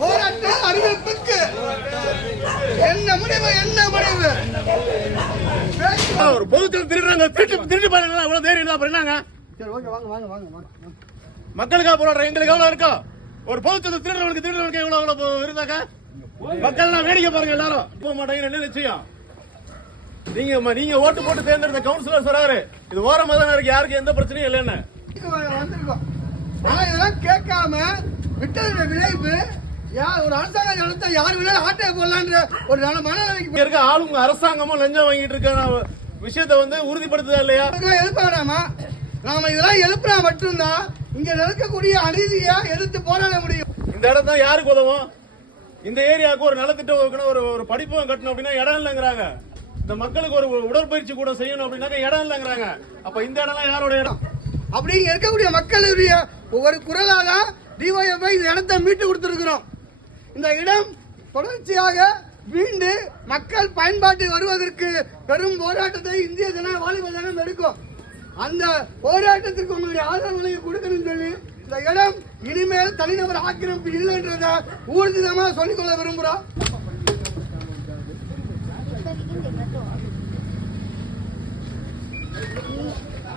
போராட்ட அறிவிப்புக்கு என்ன முடிவு ஒரு பொதுச்சல் திருடுறாங்க, திருட்டு பாருங்க. அவ்வளவு தைரியம் தான் பண்ணாங்க. மக்களுக்காக போராடுற எங்களுக்கு எவ்வளவு இருக்கும்? ஒரு பொதுச்சல் திருடுறவனுக்கு எவ்வளவு இருந்தாக்க மக்கள் வேடிக்கை பாருங்க. எல்லாரும் போக மாட்டாங்க. என்ன நிச்சயம்? நீங்க ஓட்டு போட்டு தேர்ந்தெடுத்த கவுன்சிலர் சொல்றாரு இது ஓரமா தான் இருக்கு, யாருக்கு எந்த பிரச்சனையும் இல்லைன்னு. இதெல்லாம் கேட்காம விட்டது விளைவு ஒரு அரசாங்கம் நடத்த யாரு வேணாலும் ஆட்டையை போடலான்ற ஒரு நல்ல மனநிலைக்கு இருக்க ஆளுங்க. அரசாங்கமும் லஞ்சம் வாங்கிட்டு இருக்க விஷயத்தை உறுதிப்படுத்துதா இல்லையா? எழுப்ப வேணாமா? நாம இதெல்லாம் எழுப்பினா மட்டும்தான் இங்க நடக்கக்கூடிய அநீதியை எதிர்த்து போராட முடியும். இந்த இடம் தான் யாருக்கு உதவும்? இந்த ஏரியாவுக்கு ஒரு நலத்திட்டம் வைக்கணும், ஒரு படிப்பு கட்டணும் அப்படின்னா இடம் இல்லைங்கிறாங்க. இந்த மக்களுக்கு ஒரு உடற்பயிற்சி கூட செய்யணும் அப்படின்னாக்க இடம் இல்லைங்கிறாங்க. அப்ப இந்த இடம்லாம் யாரோட இடம்? அப்படி இருக்கக்கூடிய மக்களுடைய ஒவ்வொரு குரலாக டிஒய்எஃப்ஐ இந்த இடத்தை மீட்டு கொடுத்திருக்கிறோம். இந்த இடம் தொடர்ச்சியாக மீண்டு மக்கள் பயன்பாட்டில் வருவதற்கு பெரும் போராட்டத்தை இந்திய ஜனநாயக வாலிபர் சங்கம் எடுக்கும். அந்த போராட்டத்திற்கு உங்களுடைய ஆதரவுகளை கொடுக்கணும்னு சொல்லி இந்த இடம் இனிமேல் தனிநபர் ஆக்கிரமிப்பு இல்லை என்றதை ஊர்ஜிதமாக சொல்லிக்கொள்ள விரும்புகிறோம்.